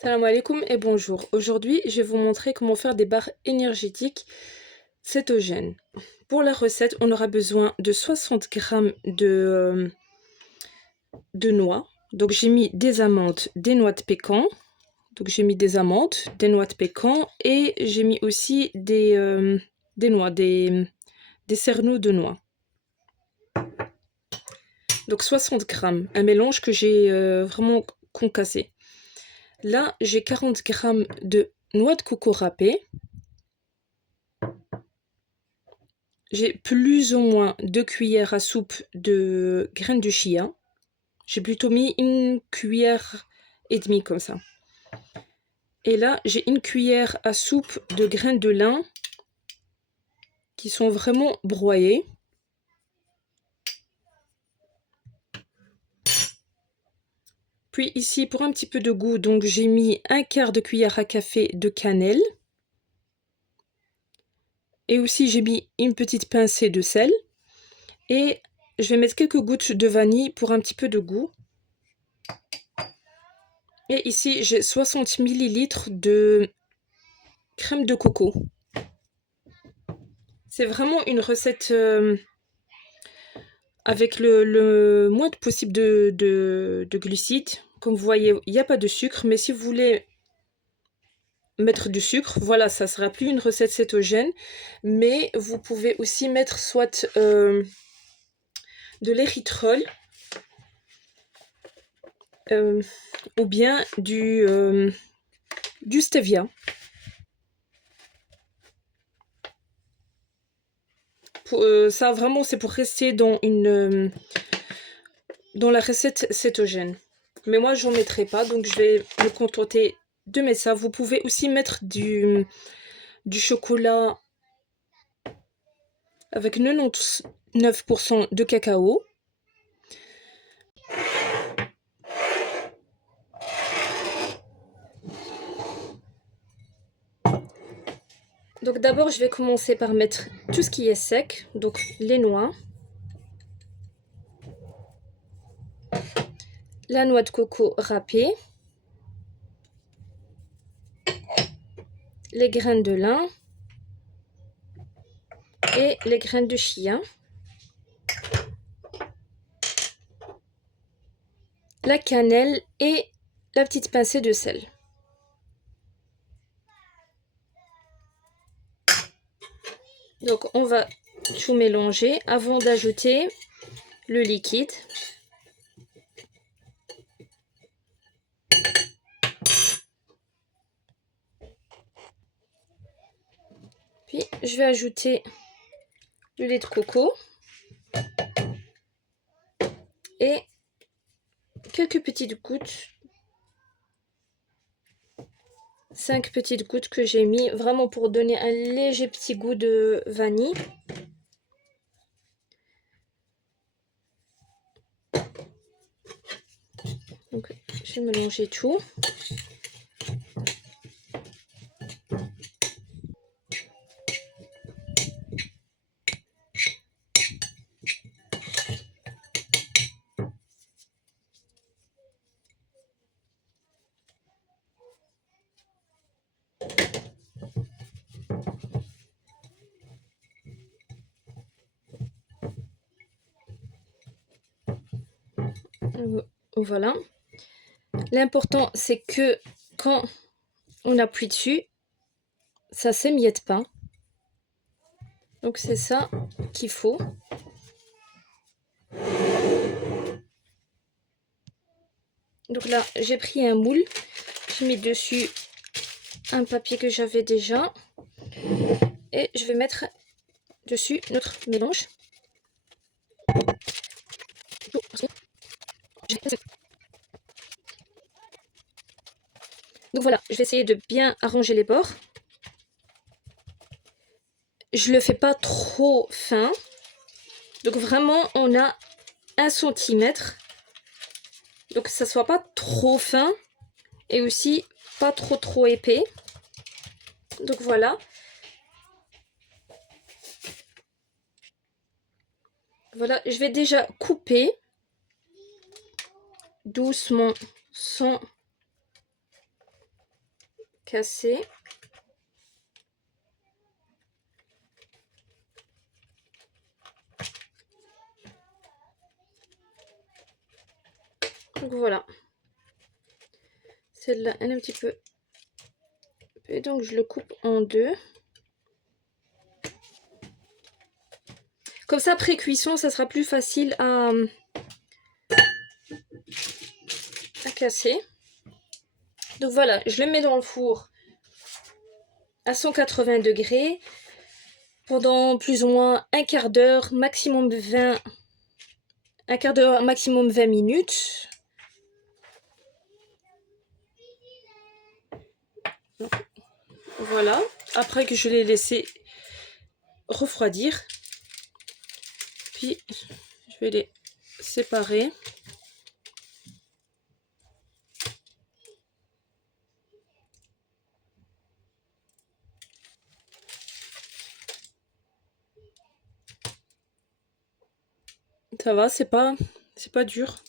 Salam alaikum et bonjour. Aujourd'hui, je vais vous montrer comment faire des barres énergétiques cétogènes. Pour la recette, on aura besoin de 60 grammes de noix. Donc j'ai mis des amandes, des noix de pécan. Donc j'ai mis des amandes, des noix de pécan et j'ai mis aussi des noix, des cerneaux de noix. Donc 60 grammes, un mélange que j'ai vraiment concassé. Là, j'ai 40 grammes de noix de coco râpée. J'ai plus ou moins 2 cuillères à soupe de graines de chia. J'ai plutôt mis une cuillère et demie comme ça. Et là, j'ai une cuillère à soupe de graines de lin qui sont vraiment broyées. Puis ici, pour un petit peu de goût, donc j'ai mis un quart de cuillère à café de cannelle. Et aussi, j'ai mis une petite pincée de sel. Et je vais mettre quelques gouttes de vanille pour un petit peu de goût. Et ici, j'ai 60 ml de crème de coco. C'est vraiment une recette avec le moins possible de glucides. Comme vous voyez, il n'y a pas de sucre, mais si vous voulez mettre du sucre, voilà, ça sera plus une recette cétogène, mais vous pouvez aussi mettre soit de l'érythrol ou bien du stevia. Ça vraiment c'est pour rester dans dans la recette cétogène. Mais moi j'en mettrai pas, donc je vais me contenter de mettre ça. Vous pouvez aussi mettre du chocolat avec 99% de cacao. Donc d'abord je vais commencer par mettre tout ce qui est sec, donc les noix, la noix de coco râpée, les graines de lin et les graines de chia, la cannelle et la petite pincée de sel. Donc on va tout mélanger avant d'ajouter le liquide. Puis je vais ajouter le lait de coco et quelques petites gouttes, 5 petites gouttes que j'ai mis vraiment pour donner un léger petit goût de vanille. Donc je vais mélanger tout. Voilà. L'important c'est que quand on appuie dessus, ça s'émiette pas. Donc c'est ça qu'il faut. Donc là, j'ai pris un moule, j'ai mis dessus un papier que j'avais déjà et je vais mettre dessus notre mélange. Donc voilà, je vais essayer de bien arranger les bords. Je le fais pas trop fin. Donc vraiment, on a 1 centimètre. Donc que ça soit pas trop fin et aussi pas trop épais. Donc voilà. Voilà, je vais déjà couper doucement sans casser. Donc voilà. Celle-là, elle est un petit peu... Et donc je le coupe en deux. Comme ça, après cuisson, ça sera plus facile à casser. Donc voilà, je le mets dans le four à 180 degrés pendant plus ou moins un quart d'heure, maximum 20 minutes. Voilà, après que je l'ai laissé refroidir, puis je vais les séparer. Ça va, c'est pas dur.